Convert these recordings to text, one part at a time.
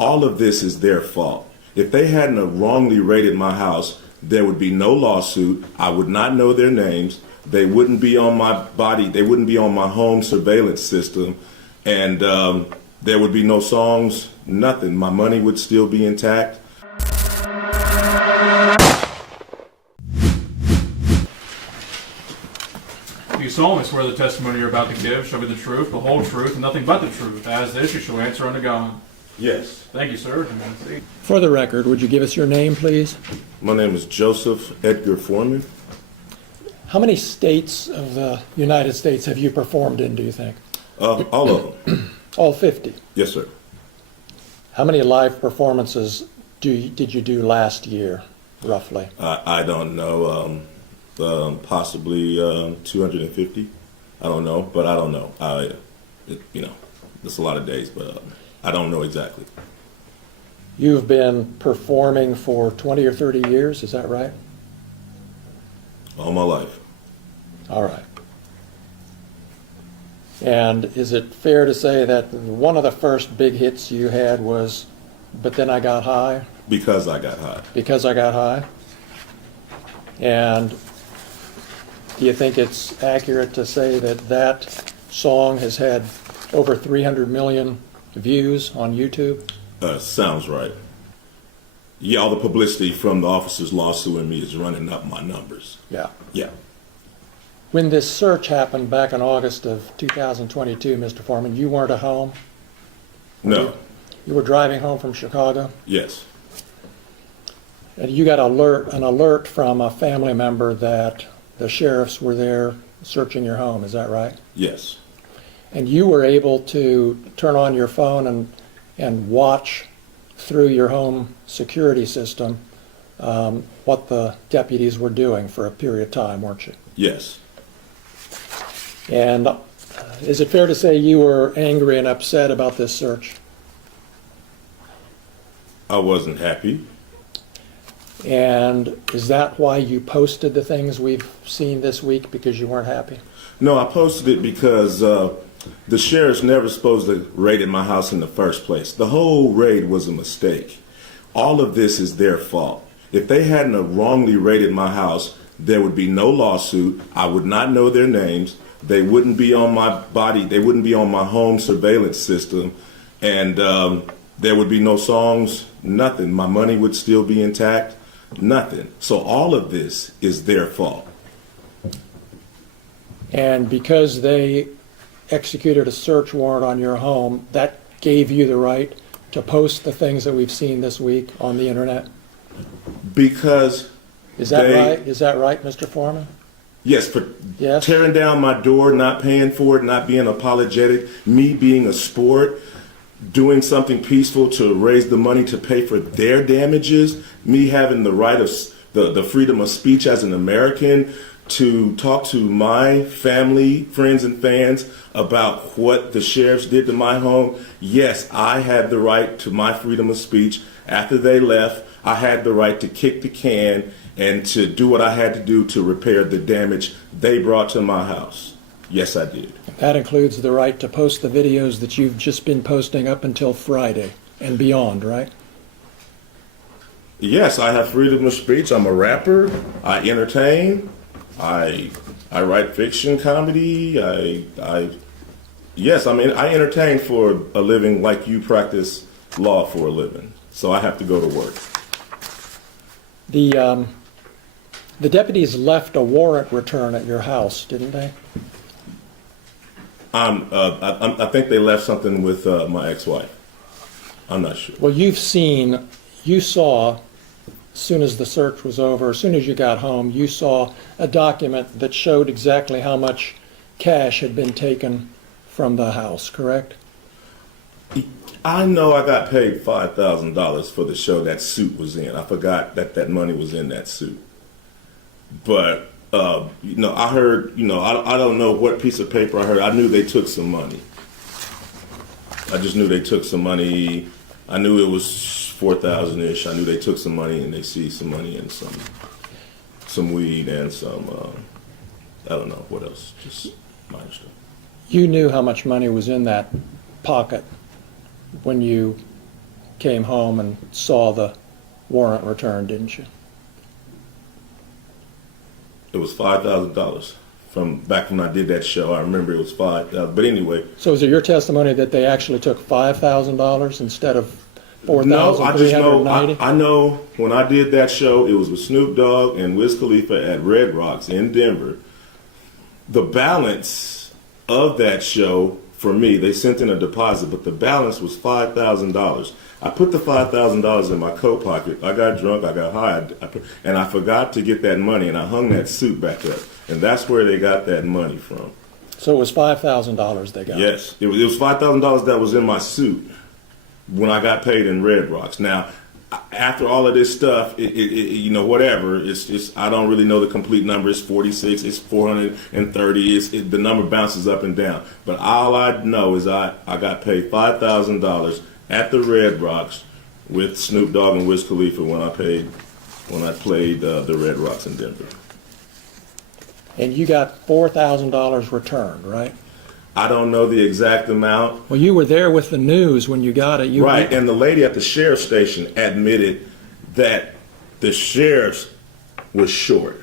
all of this is their fault. If they hadn't have wrongly raided my house, there would be no lawsuit. I would not know their names. They wouldn't be on my body. They wouldn't be on my home surveillance system. And there would be no songs, nothing. My money would still be intact. Do you solemnly swear the testimony you're about to give shall be the truth, the whole truth, and nothing but the truth? As this, you shall answer unto God. Yes. Thank you, sir. For the record, would you give us your name, please? My name is Joseph Edgar Foreman. How many states of the United States have you performed in, do you think? All of them. All 50? Yes, sir. How many live performances did you do last year, roughly? I don't know. Possibly 250. I don't know, but I don't know. It's a lot of days, but I don't know exactly. You've been performing for 20 or 30 years, is that right? All my life. All right. And is it fair to say that one of the first big hits you had was But Then I Got High? Because I got high. Because I Got High? And do you think it's accurate to say that that song has had over 300 million views on YouTube? Sounds right. Yeah, all the publicity from the officers lawsuing me is running up my numbers. Yeah. Yeah. When this search happened back in August of 2022, Mr. Foreman, you weren't at home? No. You were driving home from Chicago? Yes. And you got an alert from a family member that the sheriffs were there searching your home, is that right? Yes. And you were able to turn on your phone and watch through your home security system what the deputies were doing for a period of time, weren't you? Yes. And is it fair to say you were angry and upset about this search? I wasn't happy. And is that why you posted the things we've seen this week, because you weren't happy? No, I posted it because the sheriff's never supposed to raid my house in the first place. The whole raid was a mistake. All of this is their fault. If they hadn't have wrongly raided my house, there would be no lawsuit. I would not know their names. They wouldn't be on my body. They wouldn't be on my home surveillance system. And there would be no songs, nothing. My money would still be intact, nothing. So all of this is their fault. And because they executed a search warrant on your home, that gave you the right to post the things that we've seen this week on the internet? Because Is that right? Is that right, Mr. Foreman? Yes, for Yes. tearing down my door, not paying for it, not being apologetic, me being a sport, doing something peaceful to raise the money to pay for their damages, me having the right of the freedom of speech as an American to talk to my family, friends, and fans about what the sheriffs did to my home. Yes, I had the right to my freedom of speech. After they left, I had the right to kick the can and to do what I had to do to repair the damage they brought to my house. Yes, I did. That includes the right to post the videos that you've just been posting up until Friday and beyond, right? Yes, I have freedom of speech. I'm a rapper. I entertain. I write fiction, comedy. Yes, I mean, I entertain for a living like you practice law for a living. So I have to go to work. The deputies left a warrant return at your house, didn't they? I think they left something with my ex-wife. I'm not sure. Well, you saw, as soon as the search was over, as soon as you got home, you saw a document that showed exactly how much cash had been taken from the house, correct? I know I got paid $5,000 for the show that suit was in. I forgot that money was in that suit. But, I heard, I don't know what piece of paper I heard. I knew they took some money. I just knew they took some money. I knew it was 4,000-ish. I knew they took some money and they seized some money and some weed and some, I don't know what else, just minor stuff. You knew how much money was in that pocket when you came home and saw the warrant returned, didn't you? It was $5,000 from back when I did that show. I remember it was $5,000. But anyway, So is it your testimony that they actually took $5,000 instead of no, I just know. $4,390? I know when I did that show, it was with Snoop Dogg and Wiz Khalifa at Red Rocks in Denver. The balance of that show for me, they sent in a deposit, but the balance was $5,000. I put the $5,000 in my coat pocket. I got drunk, I got high, and I forgot to get that money, and I hung that suit back up, and that's where they got that money from. So it was $5,000 they got? Yes, it was $5,000 that was in my suit when I got paid in Red Rocks. Now, after all of this stuff, you know, whatever, it's I don't really know the complete number. It's 46, it's 430. The number bounces up and down. But all I know is I got paid $5,000 at the Red Rocks with Snoop Dogg and Wiz Khalifa when I played the Red Rocks in Denver. And you got $4,000 returned, right? I don't know the exact amount. Well, you were there with the news when you got it. Right, and the lady at the sheriff's station admitted that the sheriff's was short.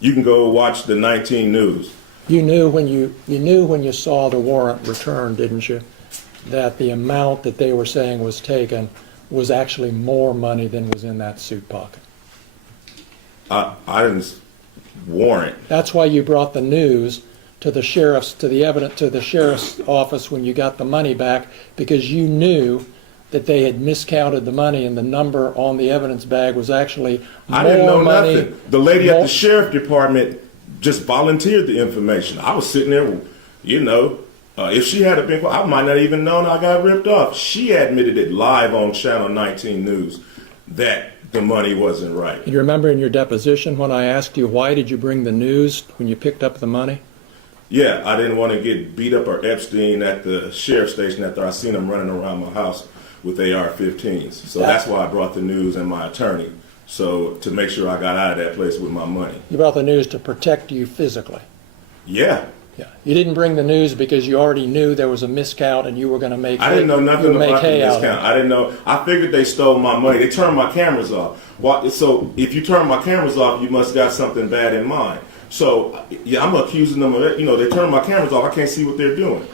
You can go watch the 19 News. You knew when you saw the warrant returned, didn't you, that the amount that they were saying was taken was actually more money than was in that suit pocket. I didn't warrant. That's why you brought the news to the sheriff's office when you got the money back, because you knew that they had miscounted the money and the number on the evidence bag was actually more I didn't know money. nothing. The lady at the sheriff department just volunteered the information. I was sitting there, you know, if she had been, I might not even known I got ripped off. She admitted it live on Channel 19 News that the money wasn't right. You remember in your deposition when I asked you why did you bring the news when you picked up the money? Yeah, I didn't want to get beat up or Epstein at the sheriff's station after I seen him running around my house with AR-15s. So that's why I brought the news and my attorney. So to make sure I got out of that place with my money. You brought the news to protect you physically. Yeah. Yeah. You didn't bring the news because you already knew there was a miscount and you were going to make. I didn't know nothing about the hay out of discount. it. I didn't know. I figured they stole my money. They turned my cameras off. So if you turn my cameras off, you must got something bad in mind. So yeah, I'm accusing them of it. You know, they turned my cameras off. I can't see what they're doing.